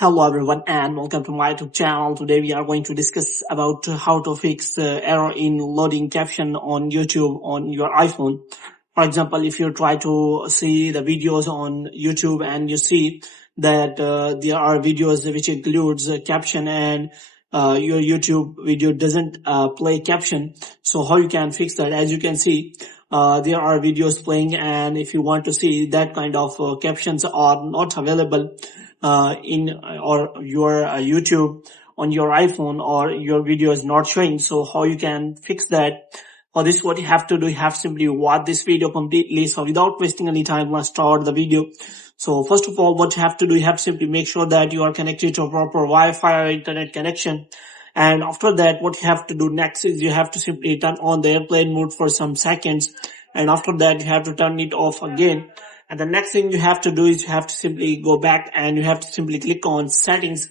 Hello everyone and welcome to my YouTube channel. Today we are going to discuss about how to fix error in loading caption on YouTube on your iPhone. For example, if you try to see the videos on YouTube and you see that there are videos which includes caption and your YouTube video doesn't play caption. So how you can fix that? As you can see, there are videos playing, and if you want to see that kind of captions are not available in or your YouTube on your iPhone, or your video is not showing. So how you can fix that? For this, what you have to do, you have simply watch this video completely. So without wasting any time, let's start the video. So first of all, what you have to do, you have to simply make sure that you are connected to a proper Wi-Fi or internet connection. And after that, what you have to do next is you have to simply turn on the airplane mode for some seconds. And after that, you have to turn it off again. And the next thing you have to do is you have to simply go back and you have to simply click on settings.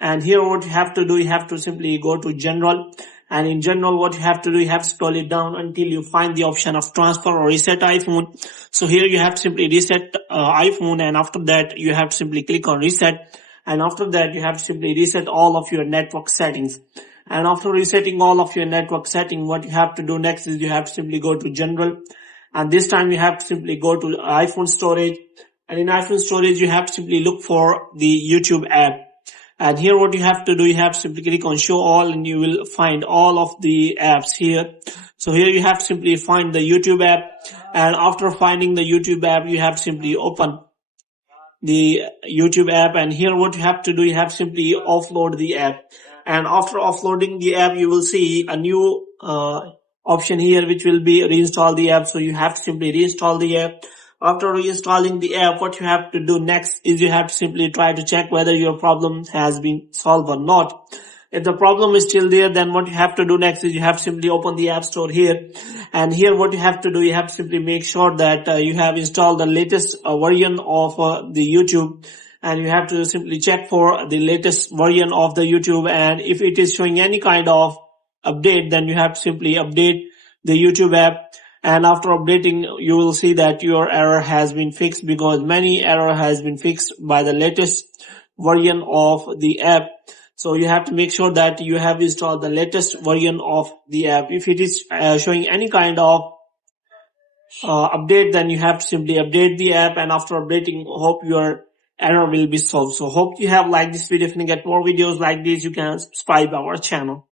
And here what you have to do, you have to simply go to general. And in general, what you have to do, you have to scroll it down until you find the option of transfer or reset iPhone. So here you have to simply reset iPhone, and after that you have to simply click on reset. And after that you have to simply reset all of your network settings. And after resetting all of your network settings, what you have to do next is you have to simply go to general. And this time you have to simply go to iPhone storage. And in iPhone storage, you have to simply look for the YouTube app. And here what you have to do, you have to simply click on show all, and you will find all of the apps here. So here you have to simply find the YouTube app. And after finding the YouTube app, you have to simply open the YouTube app. And here what you have to do, you have to simply offload the app. And after offloading the app, you will see a new option here, which will be reinstall the app. So you have to simply reinstall the app. After reinstalling the app, what you have to do next is you have to simply try to check whether your problem has been solved or not. If the problem is still there, then what you have to do next is you have to simply open the App Store here. And here what you have to do, you have to simply make sure that you have installed the latest version of the YouTube. And you have to simply check for the latest version of the YouTube. And if it is showing any kind of update, then you have to simply update the YouTube app. And after updating, you will see that your error has been fixed, because many error has been fixed by the latest version of the app. So you have to make sure that you have installed the latest version of the app. If it is showing any kind of update, then you have to simply update the app. And after updating, hope your error will be solved. So hope you have liked this video. If you get more videos like this, you can subscribe our channel.